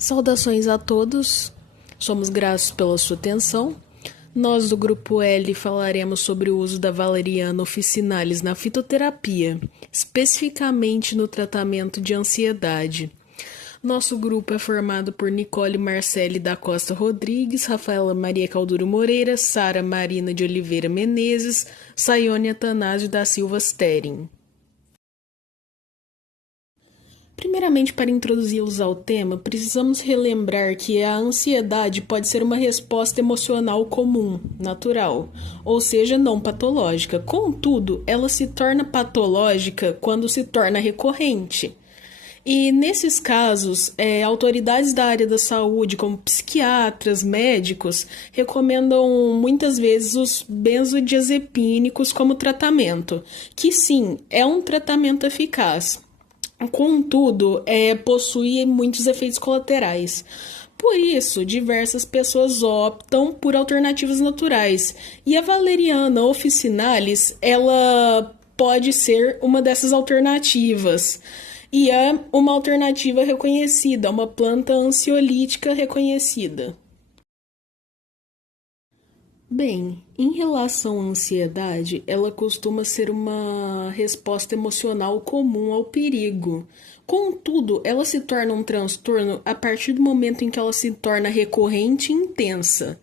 Saudações a todos, somos gratos pela sua atenção. Nós do Grupo L falaremos sobre o uso da valeriana officinalis na fitoterapia, especificamente no tratamento de ansiedade. Nosso grupo é formado por Nicole Marcele da Costa Rodrigues, Rafaela Maria Calduro Moreira, Sara Marina de Oliveira Menezes, Sayone Atanásio da Silva Stering. Primeiramente, para introduzir-los ao tema, precisamos relembrar que a ansiedade pode ser uma resposta emocional comum, natural, ou seja, não patológica. Contudo, ela se torna patológica quando se torna recorrente. E nesses casos, autoridades da área da saúde, como psiquiatras, médicos, recomendam muitas vezes os benzodiazepínicos como tratamento, que sim, é um tratamento eficaz. Contudo, possui muitos efeitos colaterais. Por isso, diversas pessoas optam por alternativas naturais. E a valeriana officinalis, ela pode ser uma dessas alternativas. E é uma alternativa reconhecida, uma planta ansiolítica reconhecida. Bem, em relação à ansiedade, ela costuma ser uma resposta emocional comum ao perigo. Contudo, ela se torna um transtorno a partir do momento em que ela se torna recorrente e intensa.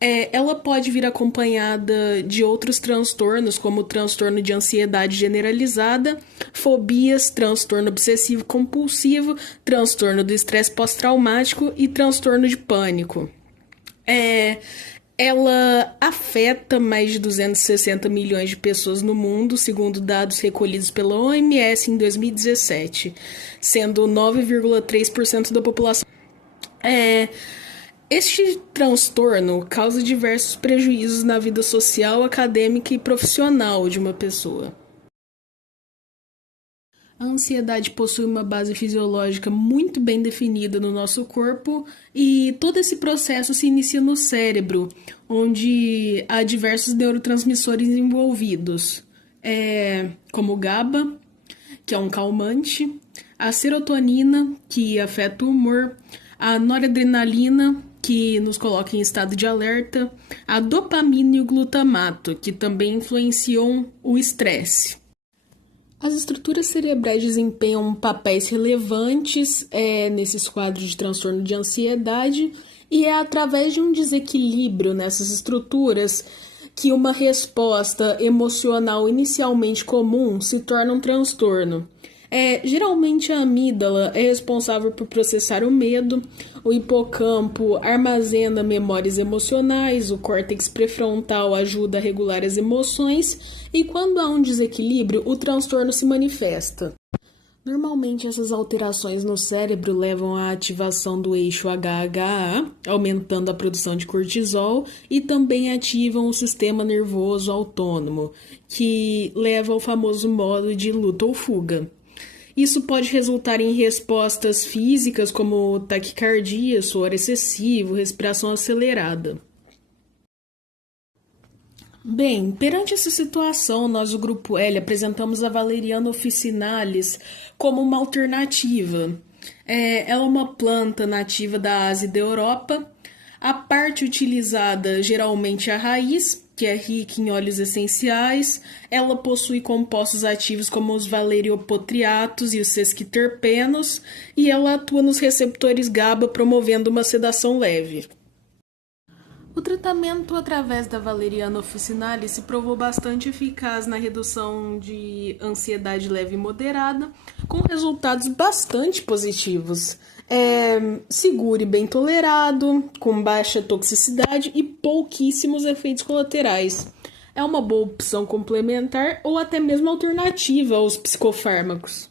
Ela pode vir acompanhada de outros transtornos, como o transtorno de ansiedade generalizada, fobias, transtorno obsessivo-compulsivo, transtorno do estresse pós-traumático e transtorno de pânico. Ela afeta mais de 260 milhões de pessoas no mundo, segundo dados recolhidos pela OMS em 2017, sendo 9,3% da população. Este transtorno causa diversos prejuízos na vida social, acadêmica e profissional de uma pessoa. A ansiedade possui uma base fisiológica muito bem definida no nosso corpo e todo esse processo se inicia no cérebro, onde há diversos neurotransmissores envolvidos, como o GABA, que é um calmante, a serotonina, que afeta o humor, a noradrenalina, que nos coloca em estado de alerta, a dopamina e o glutamato, que também influenciam o estresse. As estruturas cerebrais desempenham papéis relevantes nesses quadros de transtorno de ansiedade e é através de um desequilíbrio nessas estruturas que uma resposta emocional inicialmente comum se torna um transtorno. Geralmente a amígdala é responsável por processar o medo, o hipocampo armazena memórias emocionais, o córtex pré-frontal ajuda a regular as emoções e quando há um desequilíbrio, o transtorno se manifesta. Normalmente essas alterações no cérebro levam à ativação do eixo HHA, aumentando a produção de cortisol e também ativam o sistema nervoso autônomo, que leva ao famoso modo de luta ou fuga. Isso pode resultar em respostas físicas como taquicardia, suor excessivo, respiração acelerada. Bem, perante essa situação, nós do Grupo L apresentamos a valeriana officinalis como uma alternativa. Ela é uma planta nativa da Ásia e da Europa. A parte utilizada geralmente é a raiz, que é rica em óleos essenciais. Ela possui compostos ativos como os valeriopotriatos e os sesquiterpenos, e ela atua nos receptores GABA, promovendo uma sedação leve. O tratamento através da valeriana officinalis se provou bastante eficaz na redução de ansiedade leve e moderada, com resultados bastante positivos. Seguro e bem tolerado, com baixa toxicidade e pouquíssimos efeitos colaterais. É uma boa opção complementar ou até mesmo alternativa aos psicofármacos.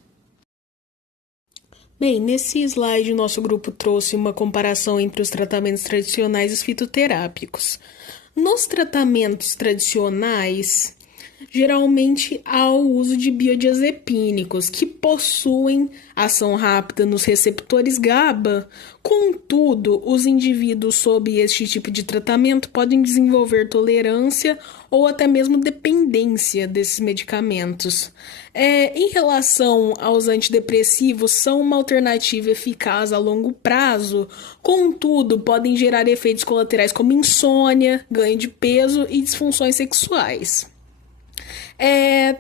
Bem, nesse slide, o nosso grupo trouxe uma comparação entre os tratamentos tradicionais e os fitoterápicos. Nos tratamentos tradicionais, geralmente ao uso de biodiazepínicos, que possuem ação rápida nos receptores GABA. Contudo, os indivíduos sob este tipo de tratamento podem desenvolver tolerância ou até mesmo dependência desses medicamentos. Em relação aos antidepressivos, são uma alternativa eficaz a longo prazo, contudo, podem gerar efeitos colaterais como insônia, ganho de peso e disfunções sexuais.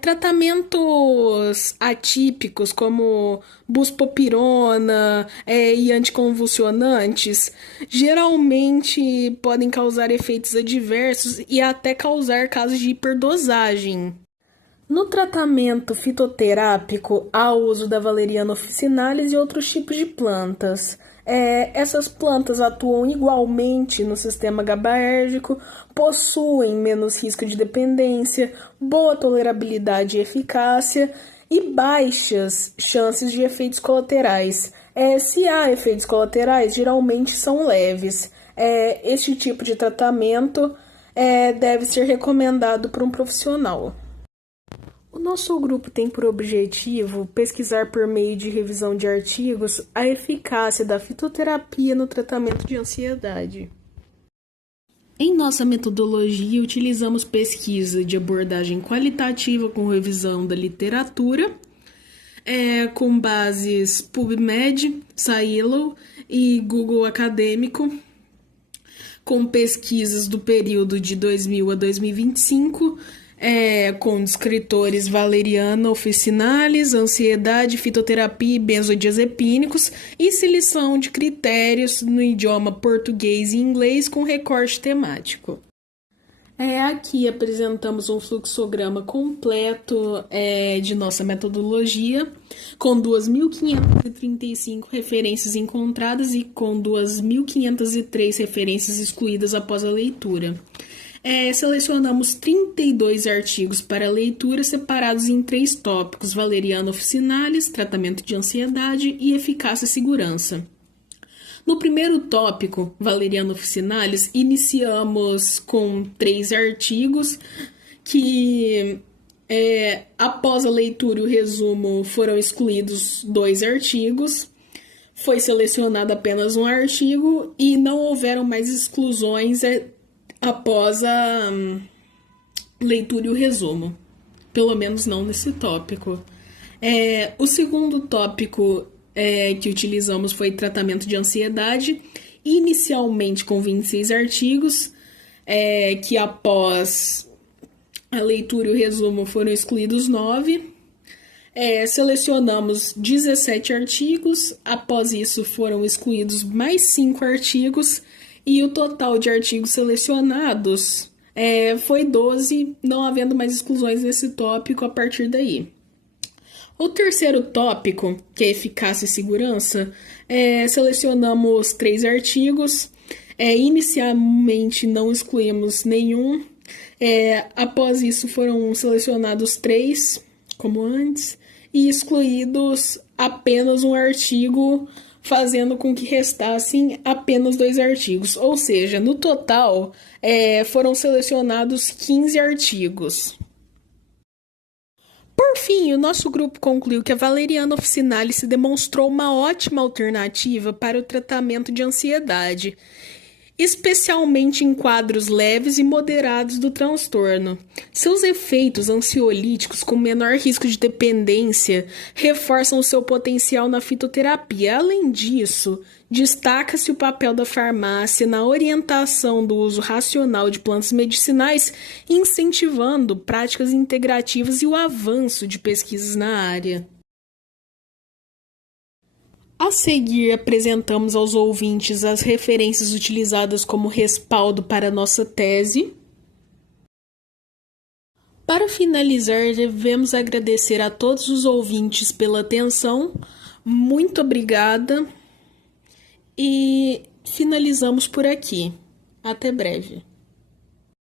Tratamentos atípicos como buspirona e anticonvulsionantes geralmente podem causar efeitos adversos e até causar casos de hiperdosagem. No tratamento fitoterápico, há o uso da valeriana officinalis e outros tipos de plantas. Essas plantas atuam igualmente no sistema GABAérgico, possuem menos risco de dependência, boa tolerabilidade e eficácia e baixas chances de efeitos colaterais. Se há efeitos colaterais, geralmente são leves. Este tipo de tratamento deve ser recomendado por um profissional. O nosso grupo tem por objetivo pesquisar por meio de revisão de artigos a eficácia da fitoterapia no tratamento de ansiedade. Em nossa metodologia, utilizamos pesquisa de abordagem qualitativa com revisão da literatura, com bases PubMed, Scielo e Google Acadêmico, com pesquisas do período de 2000 a 2025, com descritores valeriana officinalis, ansiedade, fitoterapia e benzodiazepínicos e seleção de critérios no idioma português e inglês com recorte temático. Aqui apresentamos um fluxograma completo de nossa metodologia, com 2.535 referências encontradas e com 2.503 referências excluídas após a leitura. Selecionamos 32 artigos para leitura separados em 3 tópicos: valeriana officinalis, tratamento de ansiedade e eficácia e segurança. No primeiro tópico, valeriana officinalis, iniciamos com 3 artigos que, após a leitura e o resumo, foram excluídos 2 artigos. Foi selecionado apenas um artigo e não houveram mais exclusões após a leitura e o resumo, pelo menos não nesse tópico. O segundo tópico que utilizamos foi tratamento de ansiedade, inicialmente com 26 artigos, que após a leitura e o resumo foram excluídos 9. Selecionamos 17 artigos, após isso foram excluídos mais 5 artigos, e o total de artigos selecionados foi 12, não havendo mais exclusões nesse tópico a partir daí. O terceiro tópico, que é eficácia e segurança, selecionamos 3 artigos. Inicialmente não excluímos nenhum. Após isso foram selecionados 3, como antes, e excluídos apenas um artigo, fazendo com que restassem apenas 2 artigos. Ou seja, no total, foram selecionados 15 artigos. Por fim, o nosso grupo concluiu que a valeriana officinalis se demonstrou uma ótima alternativa para o tratamento de ansiedade, especialmente em quadros leves e moderados do transtorno. Seus efeitos ansiolíticos com menor risco de dependência reforçam o seu potencial na fitoterapia. Além disso, destaca-se o papel da farmácia na orientação do uso racional de plantas medicinais, incentivando práticas integrativas e o avanço de pesquisas na área. A seguir, apresentamos aos ouvintes as referências utilizadas como respaldo para nossa tese. Para finalizar, devemos agradecer a todos os ouvintes pela atenção. Muito obrigada. E finalizamos por aqui. Até breve.